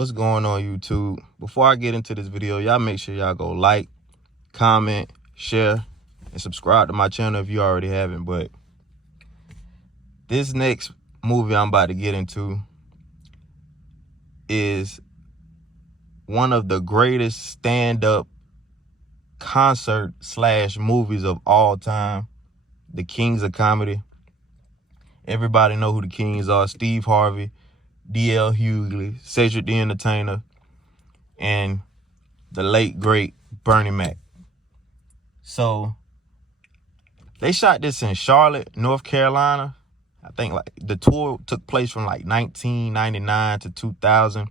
What's going on, YouTube? Before I get into this video, y'all make sure y'all go like, comment, share, and subscribe to my channel if you already haven't. But this next movie I'm about to get into is one of the greatest stand-up concert / movies of all time. The Kings of Comedy. Everybody know who the Kings are. Steve Harvey, D.L. Hughley, Cedric the Entertainer, and the late, great Bernie Mac. So, they shot this in Charlotte, North Carolina. I think like the tour took place from like 1999 to 2000.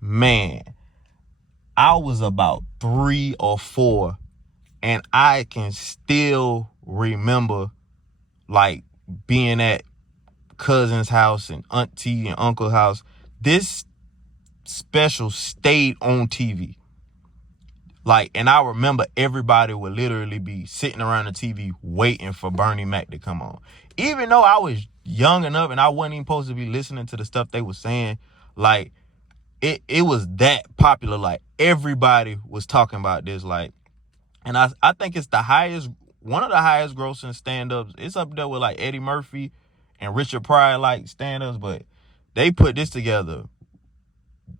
Man, I was about 3 or 4, and I can still remember like being at cousin's house and auntie and uncle's house. This special stayed on TV. Like, and I remember everybody would literally be sitting around the TV waiting for Bernie Mac to come on. Even though I was young enough and I wasn't even supposed to be listening to the stuff they were saying, like, it was that popular. Like, everybody was talking about this. Like, and I think it's one of the highest grossing stand-ups. It's up there with like Eddie Murphy and Richard Pryor like stand-ups, but they put this together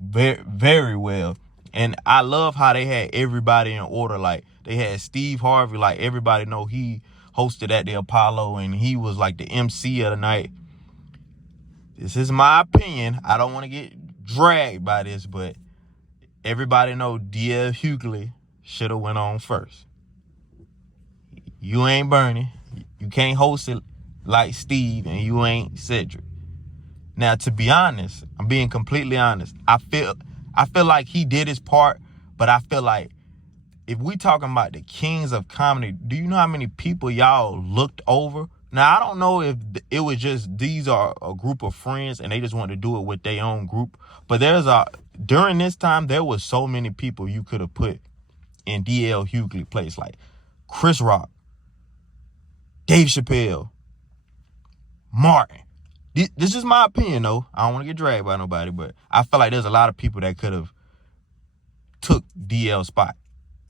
very, very well. And I love how they had everybody in order. Like, they had Steve Harvey, like everybody know he hosted at the Apollo and he was like the MC of the night. This is my opinion. I don't want to get dragged by this, but everybody know D.L. Hughley should have went on first. You ain't Bernie. You can't host it like Steve, and you ain't Cedric. Now, to be honest, I'm being completely honest. I feel like he did his part, but I feel like if we talking about the Kings of Comedy, do you know how many people y'all looked over? Now, I don't know if it was just these are a group of friends and they just want to do it with their own group. But during this time, there was so many people you could have put in D.L. Hughley place, like Chris Rock, Dave Chappelle, Martin. This is my opinion, though. I don't want to get dragged by nobody, but I feel like there's a lot of people that could have took DL's spot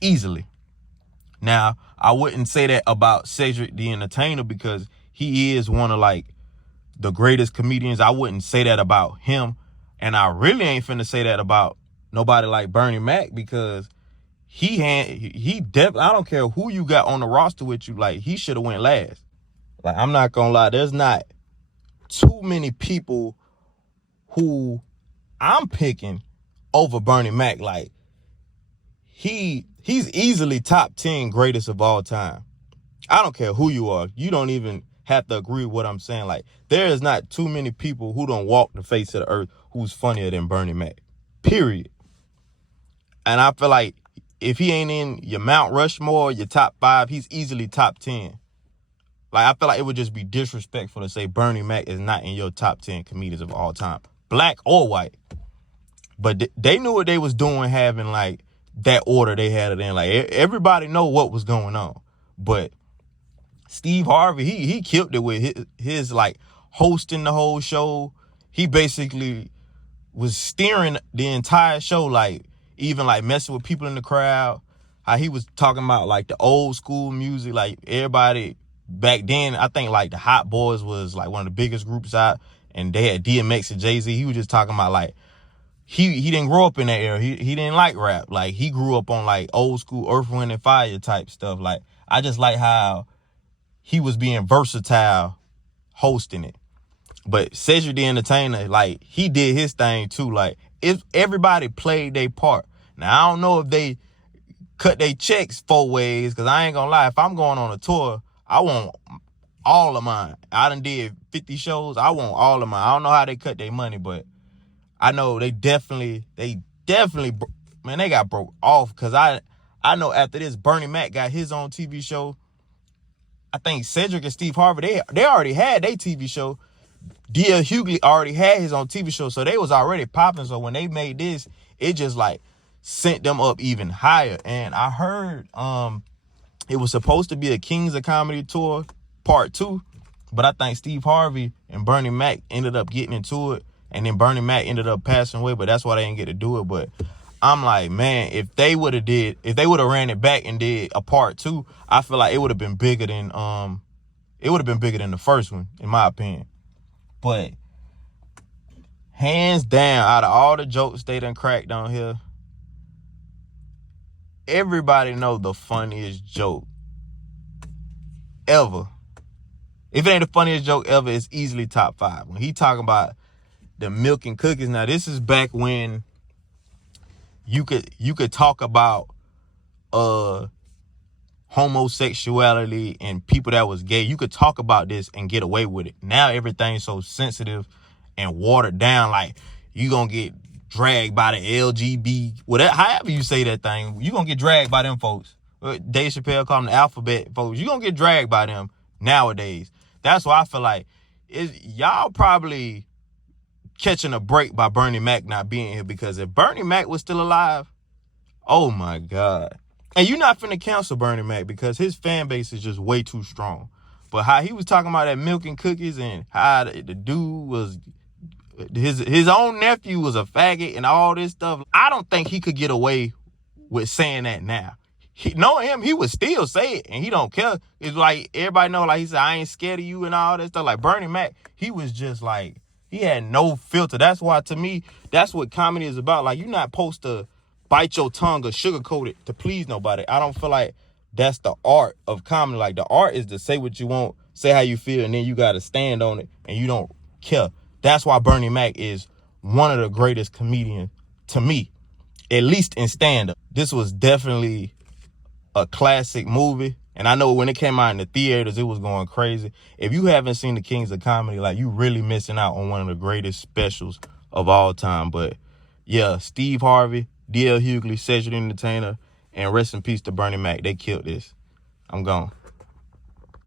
easily. Now, I wouldn't say that about Cedric the Entertainer because he is one of like the greatest comedians. I wouldn't say that about him, and I really ain't finna say that about nobody like Bernie Mac because he definitely, I don't care who you got on the roster with you, like he should have went last. Like, I'm not gonna lie, there's not too many people who I'm picking over Bernie Mac. Like, he's easily top 10 greatest of all time. I don't care who you are. You don't even have to agree with what I'm saying. Like, there is not too many people who don't walk the face of the earth who's funnier than Bernie Mac. Period. And I feel like if he ain't in your Mount Rushmore, your top 5, he's easily top 10. Like, I feel like it would just be disrespectful to say Bernie Mac is not in your top 10 comedians of all time, black or white. But they knew what they was doing, having like that order they had it in. Like, everybody know what was going on. But Steve Harvey, he killed it with his like hosting the whole show. He basically was steering the entire show, like even like messing with people in the crowd. How he was talking about like the old school music, like everybody back then. I think like the Hot Boys was like one of the biggest groups out, and they had DMX and Jay-Z. He was just talking about like he didn't grow up in that era. He didn't like rap. Like, he grew up on like old school Earth, Wind and Fire type stuff. Like, I just like how he was being versatile hosting it. But Cedric the Entertainer, like, he did his thing too. Like, if everybody played their part. Now, I don't know if they cut their checks 4 ways, because I ain't gonna lie, if I'm going on a tour, I want all of mine. I done did 50 shows. I want all of mine. I don't know how they cut their money, but I know they definitely, man, they got broke off, because I know after this, Bernie Mac got his own TV show. I think Cedric and Steve Harvey, they already had their TV show. D.L. Hughley already had his own TV show, so they was already popping. So when they made this, it just like sent them up even higher. And I heard it was supposed to be a Kings of Comedy tour part 2, but I think Steve Harvey and Bernie Mac ended up getting into it, And then Bernie Mac ended up passing away, but that's why they didn't get to do it. But I'm like, man, if they would have ran it back and did a part 2, I feel like it would have been bigger than the first one, in my opinion. But hands down, out of all the jokes they done cracked on here, everybody know the funniest joke ever. If it ain't the funniest joke ever, it's easily top 5. When he talking about the milk and cookies. Now, this is back when you could talk about homosexuality and people that was gay. You could talk about this and get away with it. Now everything's so sensitive and watered down. Like, you gonna get dragged by the LGB, whatever, however you say that thing. You gonna get dragged by them folks. Dave Chappelle called them the alphabet folks. You gonna get dragged by them nowadays. That's why I feel like y'all probably catching a break by Bernie Mac not being here, because if Bernie Mac was still alive, oh my God. And you're not finna cancel Bernie Mac because his fan base is just way too strong. But how he was talking about that milk and cookies and how the dude was, his own nephew was a faggot and all this stuff, I don't think he could get away with saying that now. Knowing him, he would still say it and he don't care. It's like everybody know, like he said, I ain't scared of you and all that stuff. Like Bernie Mac, he was just like, he had no filter. That's why, to me, that's what comedy is about. Like, you're not supposed to bite your tongue or sugarcoat it to please nobody. I don't feel like that's the art of comedy. Like, the art is to say what you want, say how you feel, and then you got to stand on it and you don't care. That's why Bernie Mac is one of the greatest comedians to me, at least in stand-up. This was definitely a classic movie. And I know when it came out in the theaters, it was going crazy. If you haven't seen The Kings of Comedy, like, you really missing out on one of the greatest specials of all time. But yeah, Steve Harvey, D.L. Hughley, Cedric Entertainer, and rest in peace to Bernie Mac. They killed this. I'm gone.